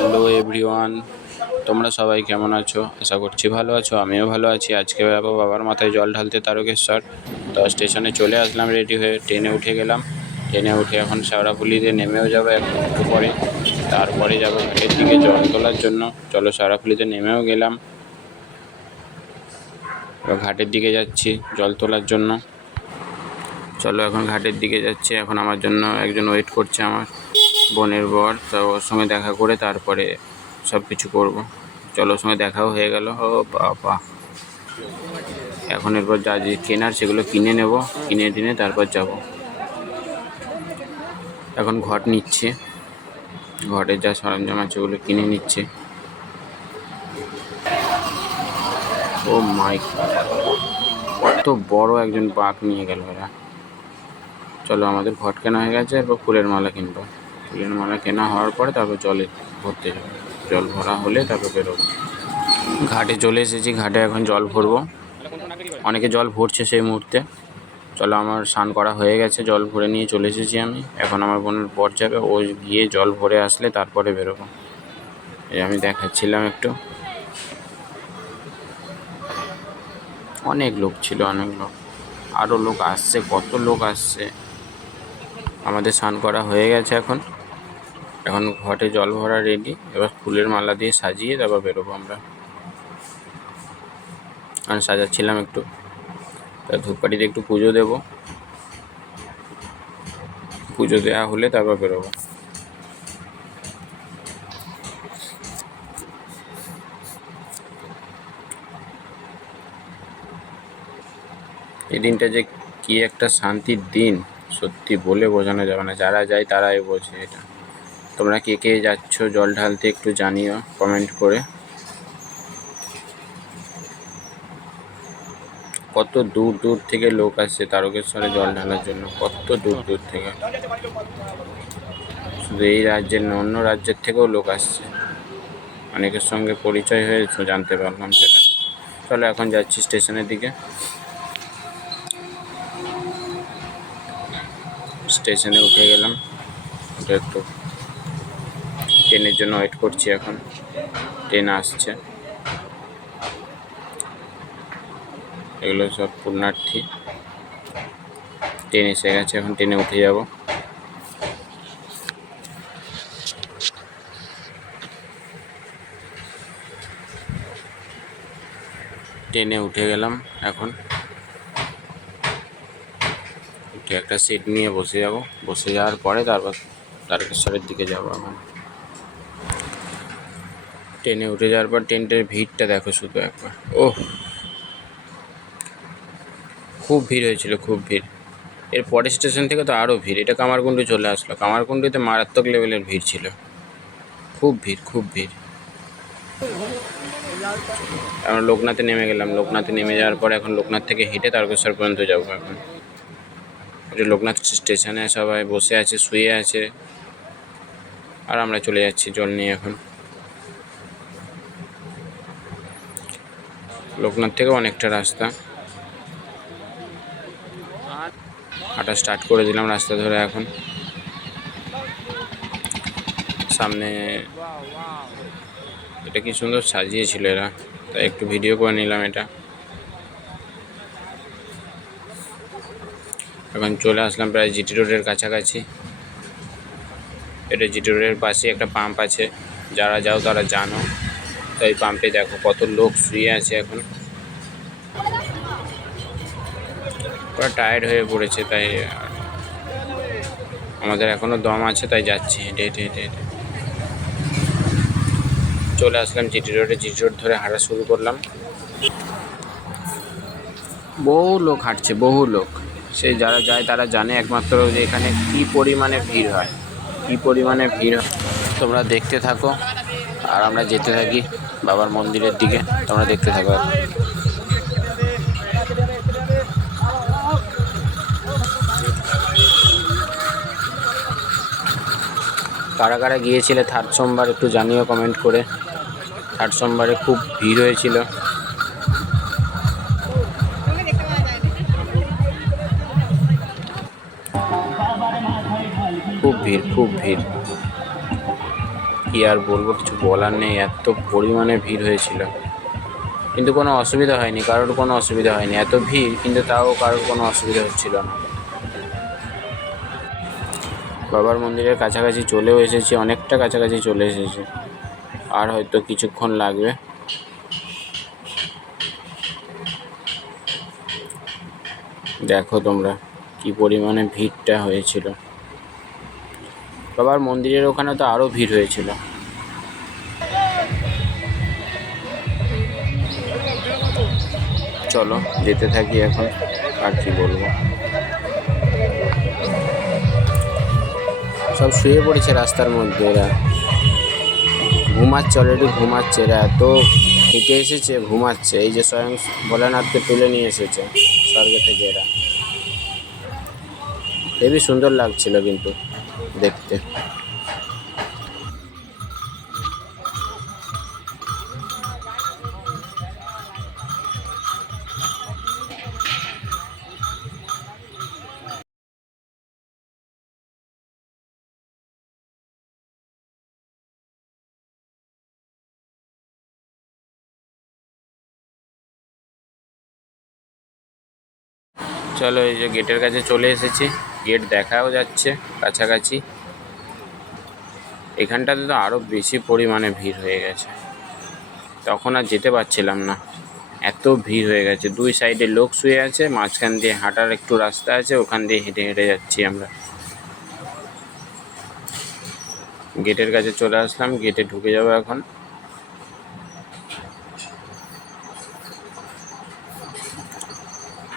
Hello everyone, তোমরা সবাই কেমন আছো? আশা করছি ভালো আছো। আমিও ভালো আছি। আজকে যাবো বাবার মাথায় জল ঢালতে তারকেশ্বর। তো স্টেশনে চলে আসলাম রেডি হয়ে, ট্রেনে উঠে গেলাম। ট্রেনে উঠে এখন শেওড়াফুলিতে নেমেও যাবো একটু পরে। তারপরে যাবো ঘাটের দিকে জল তোলার জন্য। চলো, শেওড়াফুলিতে নেমেও গেলাম, এবার ঘাটের দিকে যাচ্ছি জল তোলার জন্য। চলো, এখন ঘাটের দিকে যাচ্ছি। এখন আমার জন্য একজন ওয়েট করছে, আমার বোনের বর। তো ওর সঙ্গে দেখা করে তারপরে সব কিছু করবো। চলো, ওর সঙ্গে দেখাও হয়ে গেল। ও বাবা, এখন এরপর যা যে কেনার সেগুলো কিনে নেব, কিনে টিনে তারপর যাব। এখন ঘট নিচ্ছে, ঘটের যা সরঞ্জাম আছে ওগুলো কিনে নিচ্ছে। ও মাই গড, কত বড় একজন বাঘ নিয়ে গেল এরা। চলো, আমাদের ঘট কেনা হয়ে গেছে, এরপর ফুলের মালা কিনবো। ফুলের মালা কেনা হওয়ার পরে তারপর জলে ভরতে যাবো। জল ভরা হলে তারপর বেরোবো। ঘাটে চলে এসেছি, ঘাটে এখন জল ভরবো। অনেকে জল ভরছে সেই মুহূর্তে। চলো, আমার স্নান করা হয়ে গেছে, জল ভরে নিয়ে চলে এসেছি আমি। এখন আমার বোনের বর যাবে, ও গিয়ে জল ভরে আসলে তারপরে বেরোবো। এই আমি দেখাচ্ছিলাম একটু। অনেক লোক ছিল, অনেক লোক, আরও লোক আসছে, কত লোক আসছে। আমাদের স্নান করা হয়ে গেছে, এখন ঘটে জল ভরা রেডি। এবার ফুলের মালা দিয়ে সাজিয়ে তারপর বেরোবো আমরা। আমি সাজাচ্ছিলাম একটু, ধূপকাঠিতে একটু পুজো দেবো। পুজো দেওয়া হলে তারপর বেরোবো। এই দিনটা যে কি একটা শান্তির দিন, সত্যি বলে বোঝানো যাবে না। যারা যায় তারাই বোঝে এটা। তোমরা কে কে যাচ্ছ জল ঢালতে একটু জানিও কমেন্ট করে। কত দূর দূর থেকে লোক আসছে তারকেশ্বরে জল ঢালার জন্য, কত দূর দূর থেকে। শুধু এই রাজ্যের না, অন্য রাজ্যের থেকেও লোক আসছে। অনেকের সঙ্গে পরিচয় হয়েছে, জানতে পারলাম সেটা। চলো, এখন যাচ্ছি স্টেশনের দিকে। স্টেশনে উঠে গেলাম, ওটা একটু ট্রেনের জন্য ওয়েট করছি। এখন ট্রেন আসছে। এগুলো সব পুণ্যার্থী। ট্রেন এসে গেছে, এখন ট্রেনে উঠে যাব। ট্রেনে উঠে গেলাম, এখন উঠে একটা সিট নিয়ে বসে যাব। বসে যাওয়ার পরে তারপর তারকেশ্বরের দিকে যাব। এখন ট্রেনে উঠে যাওয়ার পর ট্রেনটার ভিড়টা দেখো শুধু একবার। ওহ, খুব ভিড় হয়েছিল, খুব ভিড়। এর পরের স্টেশন থেকে তো আরও ভিড়। এটা কামারকুণ্ডু চলে আসলো। কামারকুণ্ডুতে মারাত্মক লেভেলের ভিড় ছিল, খুব ভিড়, খুব ভিড়। আমরা লোকনাথে নেমে গেলাম। লোকনাথে নেমে যাওয়ার পর এখন লোকনাথ থেকে হেঁটে তারকেশ্বর পর্যন্ত যাবো। এখন লোকনাথ স্টেশনে সবাই বসে আছে, শুয়ে আছে, আর আমরা চলে যাচ্ছি জল নিয়ে। এখন লোকনাথ থেকে অনেকটা রাস্তা, হাঁটা স্টার্ট করে দিলাম রাস্তা ধরে। এখন সামনে এটা কি সুন্দর সাজিয়েছিল এরা, তাই একটু ভিডিও করে নিলাম এটা। এখন চলে আসলাম প্রায় জিটি রোডের কাছাকাছি। এটা জিটি রোডের পাশে একটা পাম্প আছে, যারা যাও তারা জানো। তাই পাম্পে দেখো কত লোক শুয়ে আছে। এখন পুরো টায়ার্ড হয়ে পড়েছে, তাই আমাদের এখনও দম আছে, তাই যাচ্ছি হেঁটে হেঁটে হেঁটে হেঁটে। চলে আসলাম জিটি রোডে। জিটি রোড ধরে হাঁটা শুরু করলাম। বহু লোক হাঁটছে, বহু লোক। সে যারা যায় তারা জানে একমাত্র যে এখানে কী পরিমাণে ভিড় হয়, কী পরিমাণে ভিড় হয়। তোমরা দেখতে থাকো আর আমরা যেতে থাকি বাবার মন্দিরের দিকে। তোমরা দেখতে থাকো। কারা কারা গিয়েছিলে থার্ড সোমবার একটু জানিও কমেন্ট করে। থার্ড সোমবারে খুব ভিড় হয়েছিল, খুব ভিড়, খুব ভিড়। কি আর বলবো, কিছু বলার নেই, এত পরিমাণে ভিড় হয়েছিল। কিন্তু কোনো অসুবিধা হয়নি, কারোর কোনো অসুবিধা হয়নি। এত ভিড় কিন্তু তাও কারোর কোনো অসুবিধা হচ্ছিল না। বাবার মন্দিরের কাছাকাছি চলেও এসেছি, অনেকটা কাছাকাছি চলে এসেছি, আর হয়তো কিছুক্ষণ লাগবে। দেখো তোমরা কি পরিমাণে ভিড়টা হয়েছিল। বাবার মন্দিরের ওখানে তো আরও ভিড় হয়েছিল। চলো যেতে থাকি এখন, আর কি বলবো। সব শুয়ে পড়েছে রাস্তার মধ্যে, এরা ঘুমাচ্ছে, অলরেডি ঘুমাচ্ছে। এরা এত হেঁটে এসেছে, ঘুমাচ্ছে। এই যে স্বয়ং ভোলানাথকে তুলে নিয়ে এসেছে স্বর্গ থেকে এরা। হেবি সুন্দর লাগছিল কিন্তু দেখতে। চলো এই যে গেটের কাছে চলে এসেছি, গেট দেখাও যাচ্ছে কাছাকাছি। এখানটাতে তো আরও বেশি পরিমাণে ভিড় হয়ে গেছে, তখন আর যেতে পারছিলাম না, এত ভিড় হয়ে গেছে। দুই সাইডে লোক শুয়ে আছে, মাঝখান দিয়ে হাঁটার একটু রাস্তা আছে, ওখান দিয়ে হেঁটে হেঁটে যাচ্ছি আমরা। গেটের কাছে চলে আসলাম, গেটে ঢুকে যাবো এখন।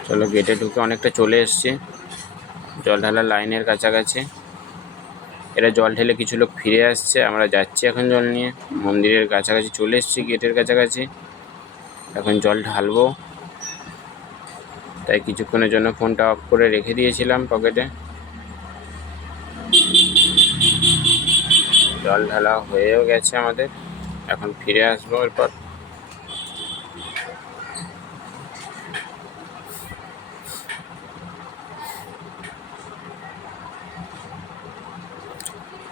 চলো গেটে ঢুকে অনেকটা চলে এসছি, জল ঢালার লাইনের কাছাকাছি। এরা জল ঢেলে কিছু লোক ফিরে আসছে, আমরা যাচ্ছি এখন জল নিয়ে। মন্দিরের কাছাকাছি চলে এসেছি, গেটের কাছাকাছি, এখন জল ঢালবো। তাই কিছুক্ষণের জন্য ফোনটা অফ করে রেখে দিয়েছিলাম পকেটে। জল ঢালা হয়েও গেছে আমাদের, এখন ফিরে আসবো এরপর।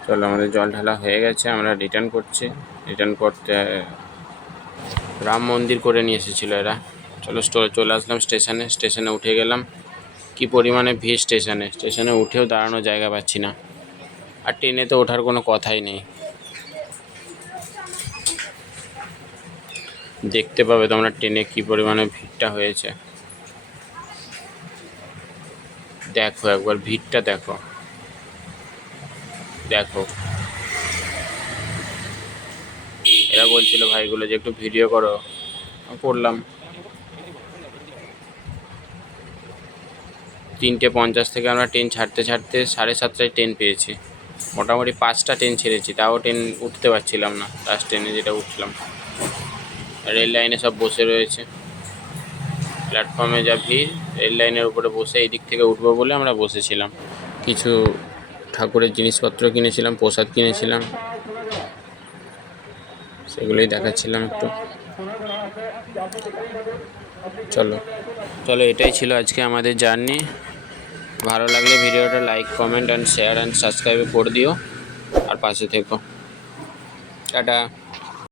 চলো আমাদের জল ঢালা হয়ে গেছে, আমরা রিটার্ন করছি। রিটার্ন করতে রাম মন্দির করে নিয়ে এসেছিলো এরা। চলো চলে আসলাম স্টেশনে। স্টেশনে উঠে গেলাম। কি পরিমাণে ভিড় স্টেশনে, স্টেশনে উঠেও দাঁড়ানোর জায়গা পাচ্ছি না। আর ট্রেনে তো ওঠার কোনো কথাই নেই। দেখতে পাবে তোমরা ট্রেনে কি পরিমাণে ভিড়টা হয়েছে। দেখো একবার ভিড়টা দেখো, দেখো। এরা বলছিল ভাইগুলো যে একটু ভিডিও করো, করলাম। 3:50 থেকে আমরা ট্রেন ছাড়তে ছাড়তে 7:30টায় ট্রেন পেয়েছি। মোটামুটি 5টা ট্রেন ছেড়েছি, তাও ট্রেন উঠতে পারছিলাম না। লাস্ট ট্রেনে যেটা উঠলাম, রেল লাইনে সব বসে রয়েছে। প্ল্যাটফর্মে যা ভিড়, রেল লাইনের উপরে বসে এই দিক থেকে উঠবো বলে আমরা বসেছিলাম। কিছু ঠাকুরের জিনিসপত্র কিনেছিলাম, প্রসাদ কিনেছিলাম, সেগুলোই দেখাচ্ছিলাম একটু। চলো চলো এটাই ছিল আজকে আমাদের জার্নি। ভালো লাগলে ভিডিওটা like, comment and share and subscribe করে দিও, আর পাশে থেকো। টাটা।